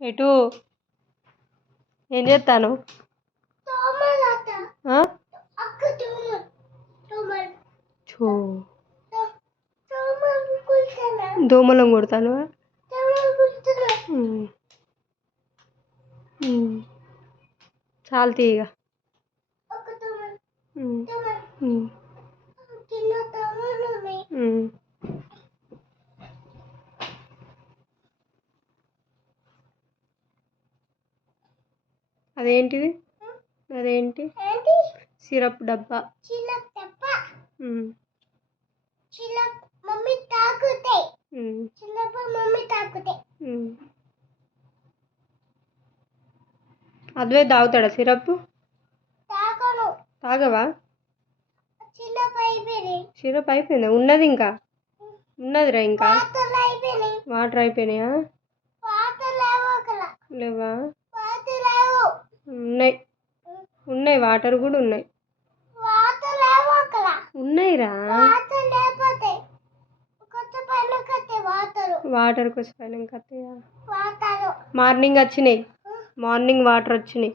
ఎటు ఏం చేస్తాను దోమలం కొడతాను చాలు తీయగా అదేంటిది అదేంటి సిరప్ డబ్బా అద్వై తాగుతాడా సిరప్ తాగవా సిరప్ అయిపోయిందా ఉన్నది ఇంకా ఉన్నదిరా ఇంకా వాటర్ అయిపోయినాయా లేవా ఉన్నాయి ఉన్నాయి వాటర్ కూడా ఉన్నాయి ఉన్నాయిరా వాటర్ కొంచెం పైన కత్తయా మార్నింగ్ వచ్చినాయి మార్నింగ్ వాటర్ వచ్చినాయి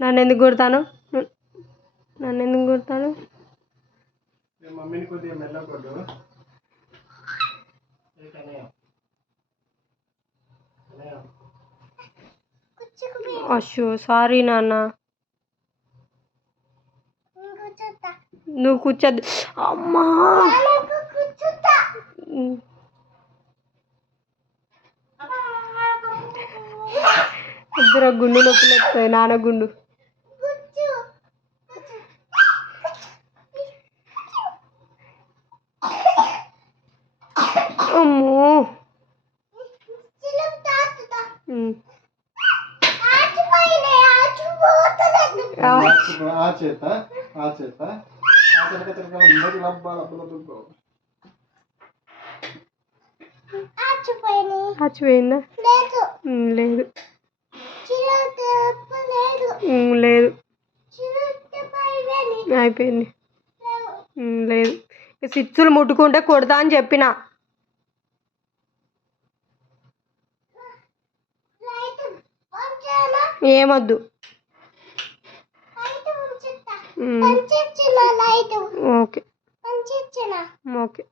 నన్ను ఎందుకు కొడతాను నన్ను ఎందుకు కొడతాను అయ్యో సారీ నాన్న నువ్వు కూర్చోద్దు అమ్మా ఇద్దరు గుండు నొప్పులు వస్తాయి నాన్న గుండు అమ్మో ఆచిపోయిందా లేదు లేదు అయిపోయింది లేదు సిచ్చులు ముట్టుకుంటే కొడతా అని చెప్పిన ఏమొద్దు ఓకే ఓకే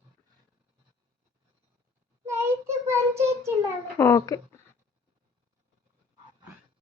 ఓకే